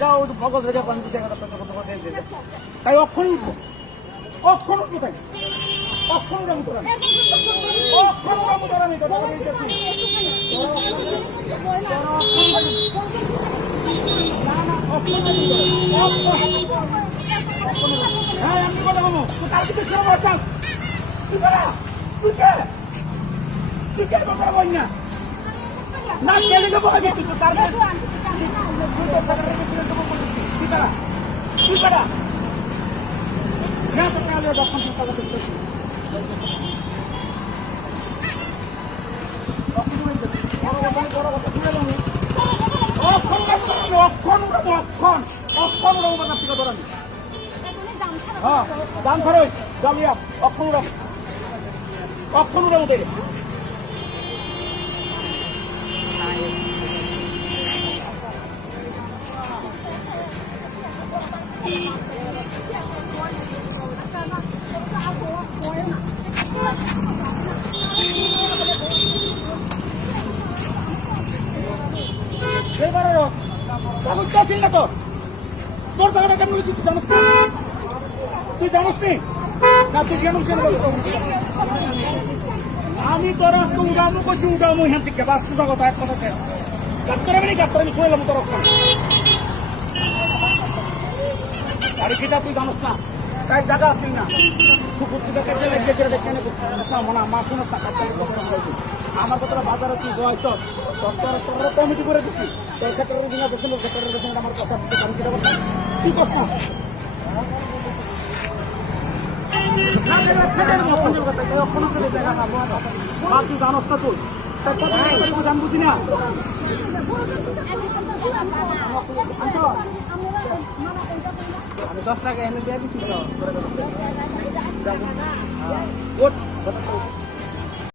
যাও মগজ রেখে 50,000 টাকা তাই অক্ষণ উঠবো অক্ষণ উঠবো তাই অক্ষণ উঠাবো তোরা অক্ষণ উঠাবো তোরা আমি কথা বলতেছি হ্যাঁ আমি কথা বলবো তার কিন্তু তুই কে কথা বল না না কেলে যাবো আগে তুই তো তার দাম খরচ জামিয়া অক্ষণ উড়াবো থেকে না তো তোর জায়গাটা কেমন হয়েছি তুই জানিস নি না তুই কেমন আমি তোরা তো উড়ামো করছি উড়ামো হ্যাঁ থেকে বাস্তু জগৎ এক কথা ডাক্তার আমি ডাক্তার আমি শুনলাম তোর আরে কিটা তুই জানিস না তাই জায়গা আসিস না সুপুর থেকে কেটে লেগেছে দেখে মনে মা শুনস না আমার কথাটা বাজারে তুই বয়স তোর কমিটি করে দিচ্ছি তোর সেক্রেটারি যিনি বসছিল সেক্রেটারির সঙ্গে আমার কথা দিচ্ছে আমি কিটা বলছি তুই কস না তুই জানস না তুই জান বুঝি না আমি 10 টাকা এনে দিয়ে দিচ্ছি তো